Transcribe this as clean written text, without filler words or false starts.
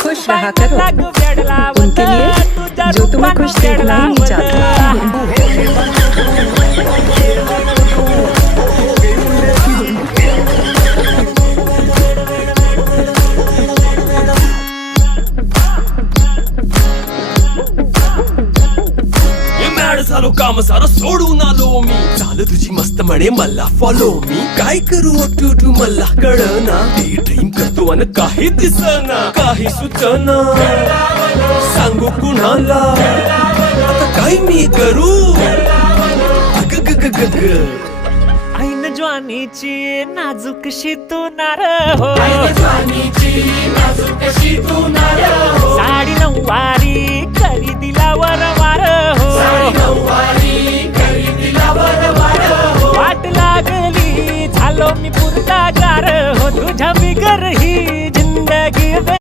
खुश रहा करो। उनके लिए जो तुम्हें खुश देखना ही नहीं चाहता। झालो काम सारं सोडून आलो मी. चाल तुझी मस्त म्हणे मला फॉलो मी. काय करू टू मला कळना. ड्रीम करतो अन काही दिसना. काही सुचना सांगू कुणाला. आता काय मी करू. ऐन ज्वानीची नाजूकशी तू नार हो. साडी नऊवारी करी दिला वरवार हो. वाट लागली झालो मी पुरता गार हो. तुझ्या बिगर ही